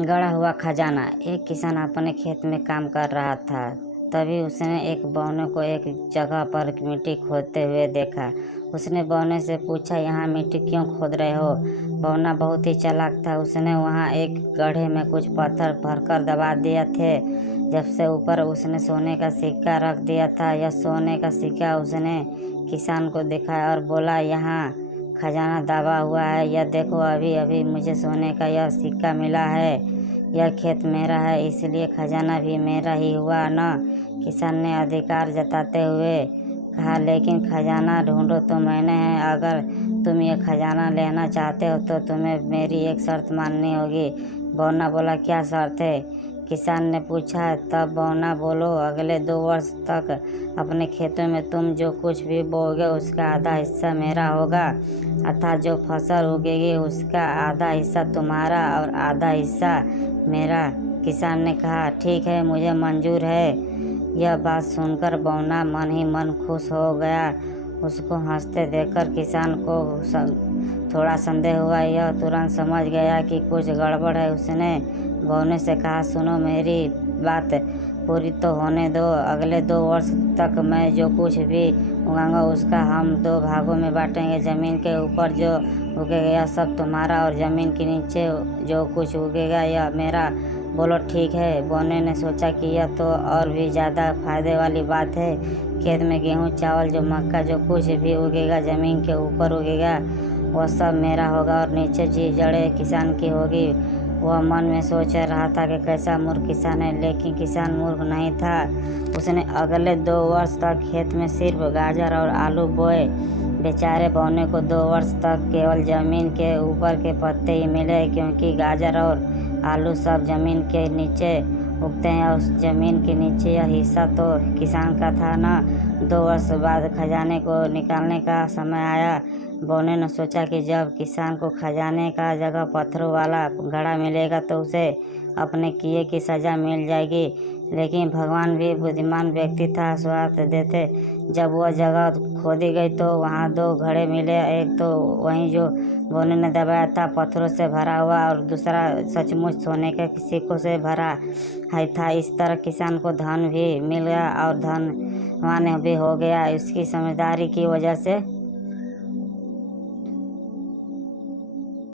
गड़ा हुआ खजाना। एक किसान अपने खेत में काम कर रहा था। तभी उसने एक बौने को एक जगह पर मिट्टी खोदते हुए देखा। उसने बौने से पूछा, यहाँ मिट्टी क्यों खोद रहे हो? बौना बहुत ही चालाक था। उसने वहाँ एक गड्ढे में कुछ पत्थर भरकर दबा दिए थे। जब से ऊपर उसने सोने का सिक्का रख दिया था। यह सोने का सिक्का उसने किसान को दिखाया और बोला, यहाँ खजाना दबा हुआ है। यह देखो, अभी अभी मुझे सोने का यह सिक्का मिला है। यह खेत मेरा है, इसलिए खजाना भी मेरा ही हुआ न? किसान ने अधिकार जताते हुए कहा, लेकिन खजाना ढूंढो तो मैंने है। अगर तुम ये खजाना लेना चाहते हो तो तुम्हें मेरी एक शर्त माननी होगी। बौना बोला, क्या शर्त है? किसान ने पूछा। तब बौना बोलो, अगले 2 वर्ष तक अपने खेतों में तुम जो कुछ भी बोओगे उसका आधा हिस्सा मेरा होगा, अर्थात जो फसल उगेगी उसका आधा हिस्सा तुम्हारा और आधा हिस्सा मेरा। किसान ने कहा, ठीक है, मुझे मंजूर है। यह बात सुनकर बौना मन ही मन खुश हो गया। उसको हंसते देखकर किसान को थोड़ा संदेह हुआ। यह तुरंत समझ गया कि कुछ गड़बड़ है। उसने बौने से कहा, सुनो, मेरी बात पूरी तो होने दो। अगले 2 वर्ष तक मैं जो कुछ भी उगाऊंगा उसका हम 2 भागों में बांटेंगे। ज़मीन के ऊपर जो उगेगा यह सब तुम्हारा और ज़मीन के नीचे जो कुछ उगेगा यह मेरा। बोलो, ठीक है। बौने ने सोचा कि यह तो और भी ज़्यादा फायदे वाली बात है। खेत में गेहूँ, चावल, जो मक्का, जो कुछ भी उगेगा ज़मीन के ऊपर उगेगा वह सब मेरा होगा और नीचे जी जड़ें किसान की होगी। वह मन में सोच रहा था कि कैसा मूर्ख किसान है, लेकिन किसान मूर्ख नहीं था। उसने अगले 2 वर्ष तक खेत में सिर्फ गाजर और आलू बोए। बेचारे बौने को 2 वर्ष तक केवल ज़मीन के ऊपर के पत्ते ही मिले, क्योंकि गाजर और आलू सब ज़मीन के नीचे उगते हैं। उस ज़मीन के नीचे यह हिस्सा तो किसान का था ना। 2 वर्ष बाद खजाने को निकालने का समय आया। बौने ने सोचा कि जब किसान को खजाने का जगह पत्थरों वाला घड़ा मिलेगा तो उसे अपने किए की सज़ा मिल जाएगी। लेकिन भगवान भी बुद्धिमान व्यक्ति था, स्वार्थ देते। जब वह जगह खोदी गई तो वहाँ 2 घड़े मिले। एक तो वहीं जो बौने ने दबाया था, पत्थरों से भरा हुआ, और दूसरा सचमुच सोने के सिक्कों से भरा है था। इस तरह किसान को धन भी मिल गया और धनवान भी हो गया। इसकी समझदारी की वजह से